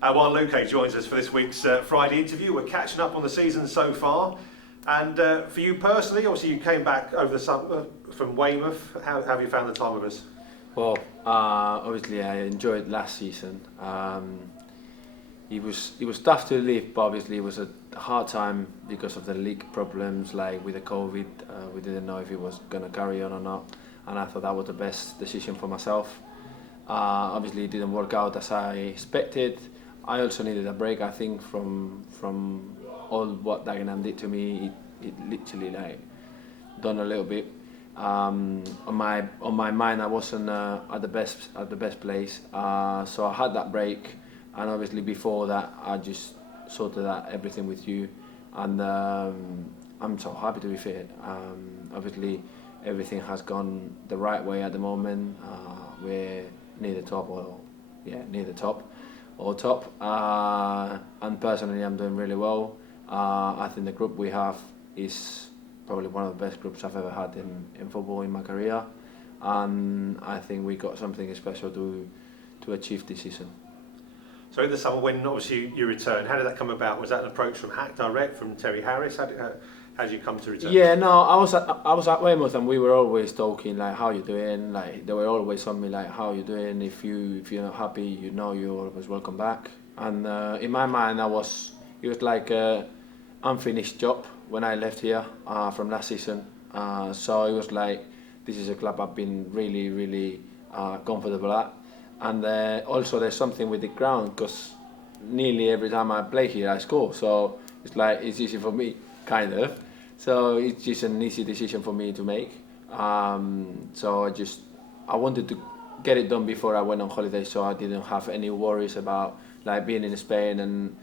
Joan Luque joins us for this week's Friday interview. We're catching up on the season so far. And for you personally, obviously you came back over the summer from Weymouth. How have you found the time with us? Well, obviously I enjoyed last season. It was tough to leave, but obviously it was a hard time because of the league problems, like with the COVID. We didn't know if it was going to carry on or not, and I thought that was the best decision for myself. Obviously it didn't work out as I expected. I also needed a break, I think, from all what Dagenham did to me. It literally like done a little bit. On my mind, I wasn't at the best place. So I had that break, and obviously before that, I just sorted out everything with you, and I'm so happy to be fit. Obviously, everything has gone the right way at the moment. We're near the top, or top. And personally, I'm doing really well. I think the group we have is probably one of the best groups I've ever had in football in my career, and I think we got something special to achieve this season. So in the summer, when obviously you returned, how did that come about? Was that an approach from Hack Direct, from Terry Harris? How did you come to return? Yeah, no, I was at Weymouth, and we were always talking like, how you doing? Like they were always on me like, how you doing? If you're not happy, you're always welcome back. And in my mind, it was like a unfinished job when I left here from last season. So it was like, this is a club I've been really comfortable at. And also there's something with the ground, because nearly every time I play here I score. So it's like, it's easy for me, kind of. So it's just an easy decision for me to make. So I wanted to get it done before I went on holiday, so I didn't have any worries about like being in Spain and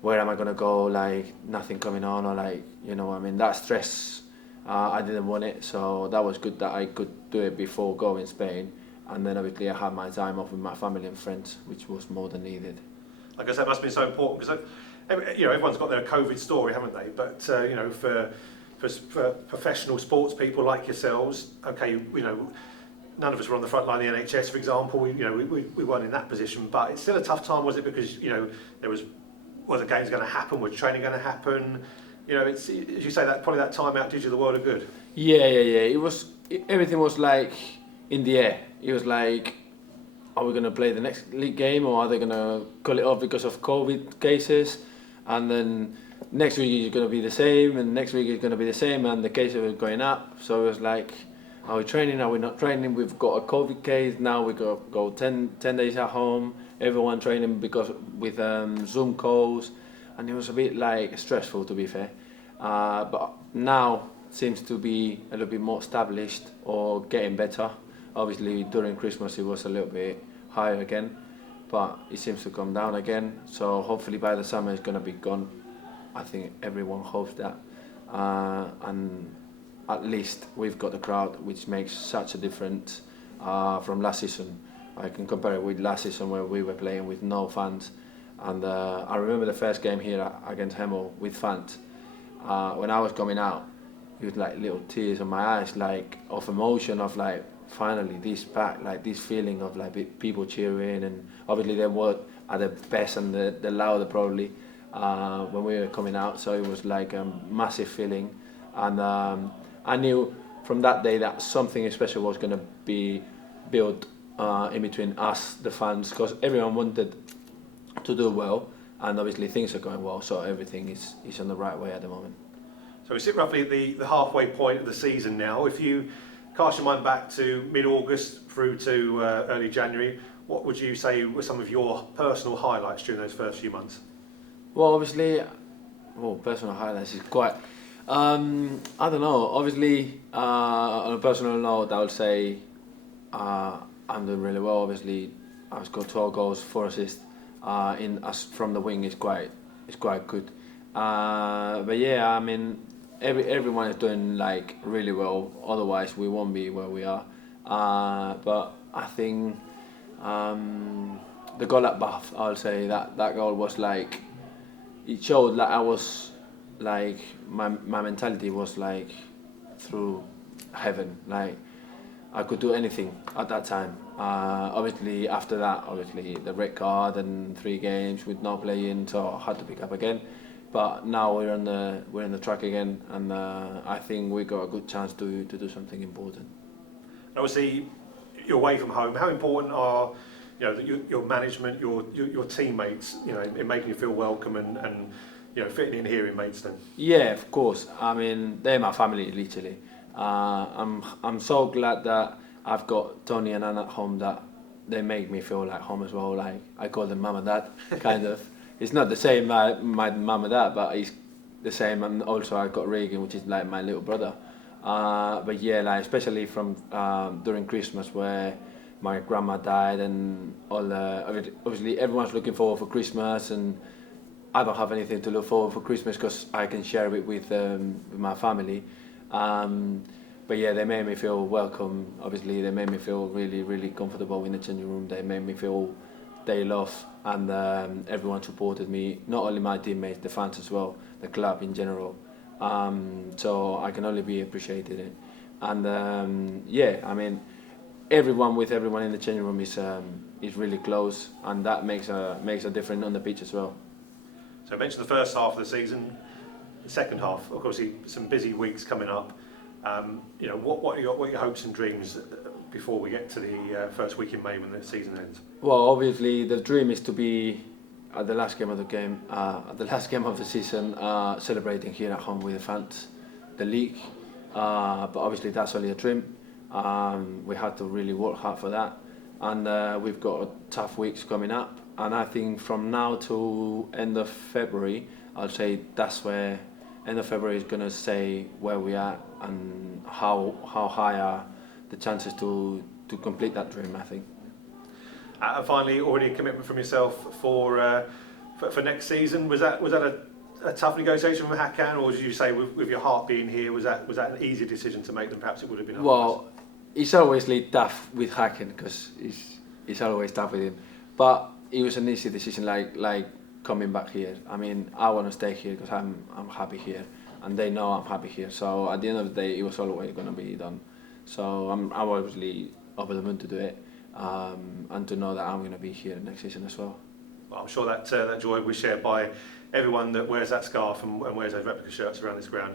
where am I gonna go, like nothing coming on, or like, you know, I mean, that stress, I didn't want it. So that was good that I could do it before going Spain. And then obviously I had my time off with my family and friends, which was more than needed. I guess that must have been so important, because you know, everyone's got their COVID story, haven't they? But you know, for professional sports people like yourselves, okay, you know, none of us were on the front line of the NHS, for example. We weren't in that position, but it's still a tough time, was it? Because you know, was the games going to happen? Was training going to happen? You know, it's, as you say, that probably that time out did you the world of good. Yeah. Everything was like in the air. It was like, are we going to play the next league game, or are they going to call it off because of COVID cases? And then next week is going to be the same, and next week is going to be the same, and the cases were going up. So it was like, are we training? Are we not training? We've got a COVID case now. We got go 10 days at home. Everyone training because with Zoom calls, and it was a bit like stressful, to be fair. But now seems to be a little bit more established or getting better. Obviously during Christmas it was a little bit higher again, but it seems to come down again. So hopefully by the summer it's going to be gone. I think everyone hopes that, and at least we've got the crowd, which makes such a difference from last season. I can compare it with last season where we were playing with no fans, and I remember the first game here against Hemel with fans. When I was coming out, it was like little tears in my eyes, like of emotion, of like finally this back, like this feeling of like people cheering, and obviously they were at the best and the louder probably when we were coming out. So it was like a massive feeling, and I knew from that day that something special was going to be built in between us, the fans, because everyone wanted to do well, and obviously things are going well, so everything is on the right way at the moment. So we sit roughly at the halfway point of the season now. If you cast your mind back to mid-August through to early January, what would you say were some of your personal highlights during those first few months? Well, obviously, personal highlights is quite, I don't know, obviously on a personal note I would say I'm doing really well. Obviously I've scored 12 goals, 4 assists from the wing is quite good. But yeah, I mean, everyone is doing like really well. Otherwise, we won't be where we are. But I think the goal at Bath, I'll say that goal was like, it showed that I was like my mentality was like through heaven. Like I could do anything at that time. Obviously, after that, obviously the red card and 3 games with no playing, so I had to pick up again. But now we're on the track again, and I think we got a good chance to do something important. Obviously, you're away from home. How important are your management, your teammates, in making you feel welcome and fitting in here in Maidstone? Yeah, of course. I mean, they're my family, literally. I'm so glad that I've got Tony and Anna at home, that they make me feel like home as well. Like, I call them mum and dad, kind of. It's not the same, my mum and dad, but it's the same. And also I got Regan, which is like my little brother. But yeah, like especially from during Christmas, where my grandma died, and obviously everyone's looking forward for Christmas, and I don't have anything to look forward for Christmas because I can share it with my family. But yeah, they made me feel welcome. Obviously, they made me feel really, really comfortable in the changing room. They made me feel they love, and everyone supported me. Not only my teammates, the fans as well, the club in general. So I can only be appreciated it. And yeah, I mean, everyone in the changing room is really close, and that makes a difference on the pitch as well. So I mentioned the first half of the season. The second half, of course, some busy weeks coming up. What are your hopes and dreams before we get to the first week in May when the season ends? Well, obviously the dream is to be at the last game of the season, celebrating here at home with the fans, the league. But obviously that's only a dream. We had to really work hard for that, and we've got tough weeks coming up. And I think from now to end of February, I'll say that's where end of February is going to say where we are and how high are the chances to complete that dream, I think. And finally, already a commitment from yourself for next season. Was that a tough negotiation from Hakan, or did you say with your heart being here, was that an easier decision to make than perhaps it would have been otherwise? Well, it's always tough with Hakan because it's always tough with him, but it was an easy decision, like coming back here. I mean, I want to stay here because I'm happy here, and they know I'm happy here. So at the end of the day, it was always going to be done. So I'm obviously over the moon to do it, and to know that I'm going to be here next season as well. Well, I'm sure that joy will be shared by everyone that wears that scarf and wears those replica shirts around this ground.